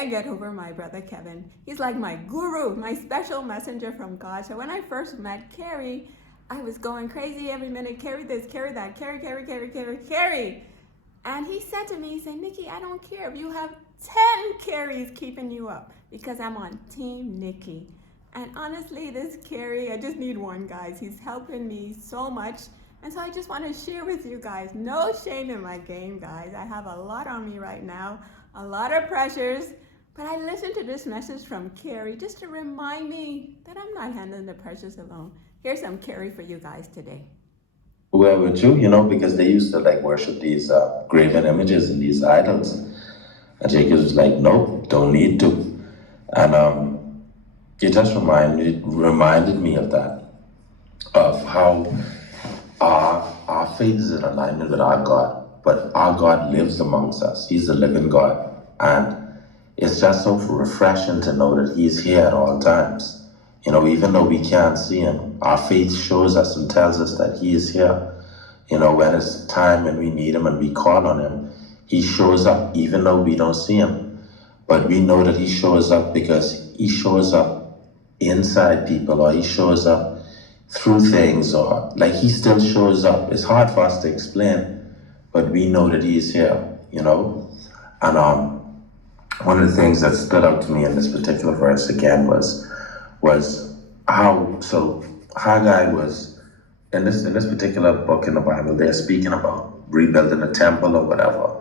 can't get over my brother Kevin. He's like my guru, my special messenger from God. So when I first met Carrie, I was going crazy every minute. Carry this, carry that, carry. And he said to me, he said, Nikki, I don't care if you have 10 carries keeping you up because I'm on Team Nikki. And honestly, this Carrie, I just need one, guys. He's helping me so much. And so I just want to share with you guys, no shame in my game, guys. I have a lot on me right now, a lot of pressures. But I listened to this message from Carrie just to remind me that I'm not handling the pressures alone. Here's some Carrie for you guys today. Where with you, because they used to like worship these graven images and these idols. And Jacob was like, nope, don't need to. And it just reminded me of that, of how our faith is in alignment with our God, but our God lives amongst us. He's the living God. And it's just so refreshing to know that He's here at all times. Even though we can't see Him, our faith shows us and tells us that He is here. When it's time and we need Him and we call on Him, He shows up even though we don't see Him. But we know that He shows up because He shows up inside people, or He shows up through things, or like He still shows up. It's hard for us to explain, but we know that He is here, And one of the things that stood out to me in this particular verse again was how Haggai was in this particular book in the Bible. They're speaking about rebuilding a temple or whatever,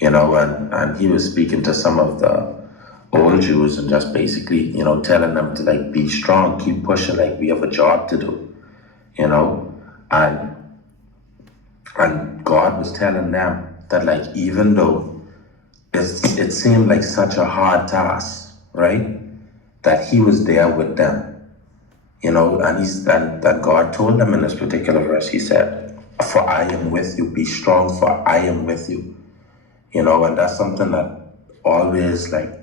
and he was speaking to some of the old Jews and just basically, telling them to like be strong, keep pushing, like we have a job to do, and God was telling them that like even though it seemed like such a hard task, right? That He was there with them, and God told them in this particular verse, He said, "For I am with you, be strong, for I am with you." And that's something that always like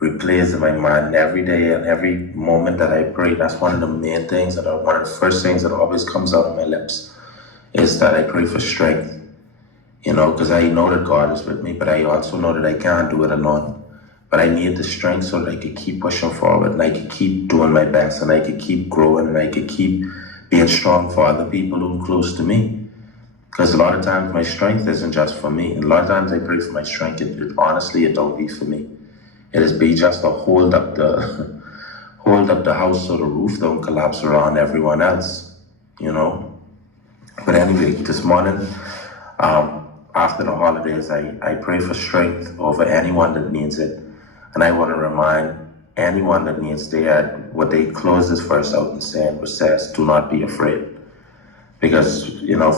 replays in my mind every day and every moment that I pray. That's one of the main things one of the first things that always comes out of my lips is that I pray for strength, because I know that God is with me, but I also know that I can't do it alone. But I need the strength so that I could keep pushing forward and I could keep doing my best and I could keep growing and I could keep being strong for other people who are close to me. Because a lot of times my strength isn't just for me. And a lot of times I pray for my strength. Honestly, it don't be for me. It is be just to hold up the hold up the house so the roof don't collapse around everyone else, But anyway, this morning, after the holidays, I pray for strength over anyone that needs it. And I want to remind anyone that needs to hear what they close this verse out and saying, which says, do not be afraid. Because,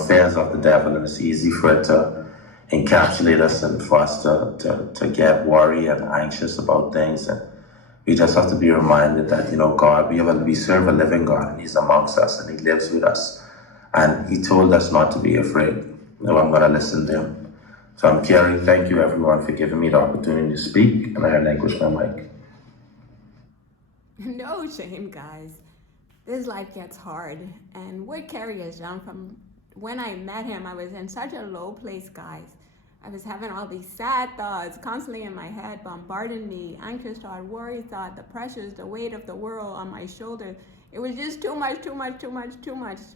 fear is of the devil, and it's easy for it to encapsulate us and for us to get worried and anxious about things. And we just have to be reminded that, God, we serve a living God, and He's amongst us, and He lives with us. And He told us not to be afraid. Now I'm going to listen to Him. So I'm Kerry. Thank you, everyone, for giving me the opportunity to speak, and I relinquish my mic. No shame, guys. This life gets hard. And what Carrie has done from when I met him, I was in such a low place, guys. I was having all these sad thoughts constantly in my head, bombarding me, anxious thought, worry thought, the pressures, the weight of the world on my shoulders. It was just too much.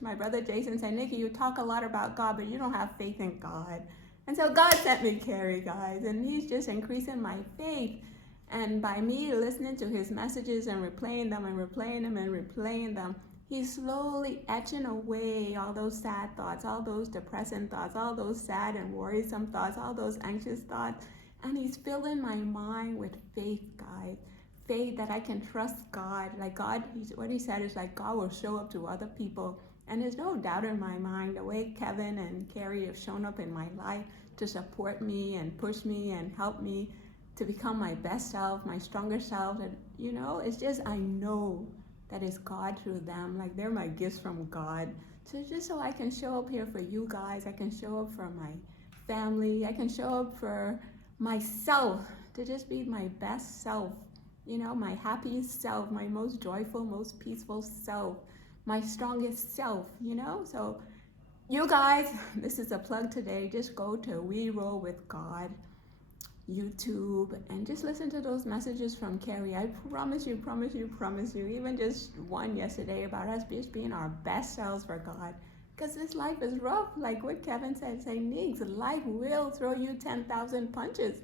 My brother Jason said, Nikki, you talk a lot about God, but you don't have faith in God. And so God sent me Carrie, guys, and He's just increasing my faith. And by me listening to His messages and replaying them, He's slowly etching away all those sad thoughts, all those depressing thoughts, all those sad and worrisome thoughts, all those anxious thoughts. And He's filling my mind with faith, guys. Faith that I can trust God. Like God, what He said is like God will show up to other people. And there's no doubt in my mind the way Kevin and Carrie have shown up in my life to support me and push me and help me to become my best self, my stronger self. And it's just, I know that it's God through them. Like they're my gifts from God. So just so I can show up here for you guys, I can show up for my family, I can show up for myself, to just be my best self, my happiest self, my most joyful, most peaceful self, my strongest self, So you guys, this is a plug today. Just go to We Roll With God YouTube and just listen to those messages from Carrie. I promise you, even just one yesterday about us just being our best selves for God. Because this life is rough, like what Kevin said, Neeks, life will throw you 10,000 punches.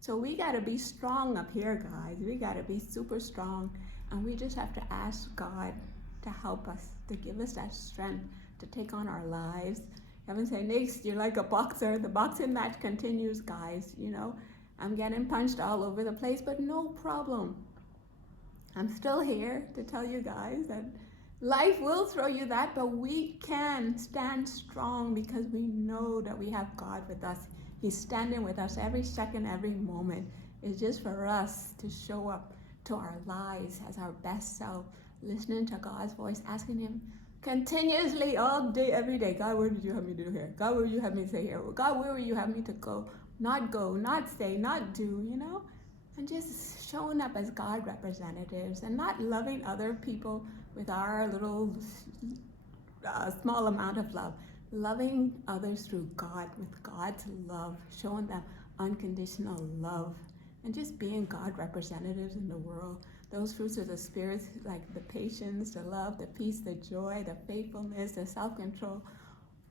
So we got to be strong up here, guys. We got to be super strong. And we just have to ask God to help us, to give us that strength to take on our lives. Kevin said, Neeks, you're like a boxer. The boxing match continues, guys. You know, I'm getting punched all over the place, but no problem. I'm still here to tell you guys that life will throw you that, but we can stand strong because we know that we have God with us. He's standing with us every second, every moment. It's just for us to show up to our lives as our best self, listening to God's voice, asking Him continuously all day, every day, God, where did you have me to do here? God, where did you have me to say here? God, where will you have me to go, not say, not do, you know? And just showing up as God representatives and not loving other people with our little small amount of love. Loving others through God, with God's love, showing them unconditional love, and just being God representatives in the world. Those fruits of the Spirit, like the patience, the love, the peace, the joy, the faithfulness, the self-control,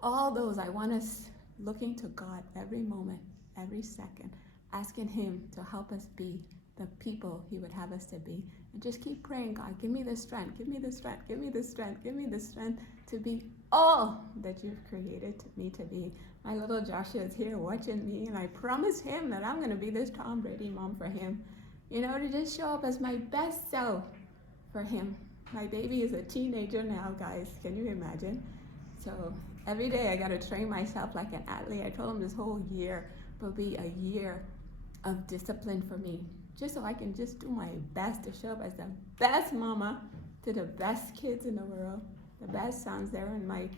all those, I want us looking to God every moment, every second, asking Him to help us be the people He would have us to be. And just keep praying, God, give me the strength, give me the strength, give me the strength, give me the strength to be all that You've created me to be. My little Joshua is here watching me, and I promise him that I'm going to be this Tom Brady mom for him. You know, to just show up as my best self for him. My baby is a teenager now, guys. Can you imagine? So every day I got to train myself like an athlete. I told him this whole year will be a year of discipline for me, just so I can just do my best to show up as the best mama to the best kids in the world, the best sons there. And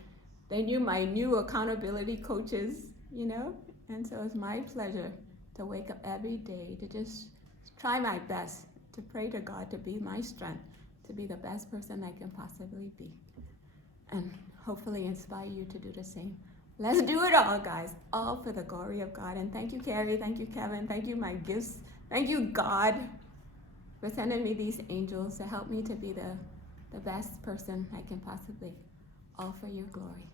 they knew my new accountability coaches, you know, and so it's my pleasure to wake up every day to just try my best to pray to God to be my strength, to be the best person I can possibly be, and hopefully inspire you to do the same. Let's do it all, guys, all for the glory of God. And thank you, Carrie, thank you, Kevin, thank you, my gifts, thank you, God, for sending me these angels to help me to be the best person I can possibly, all for your glory.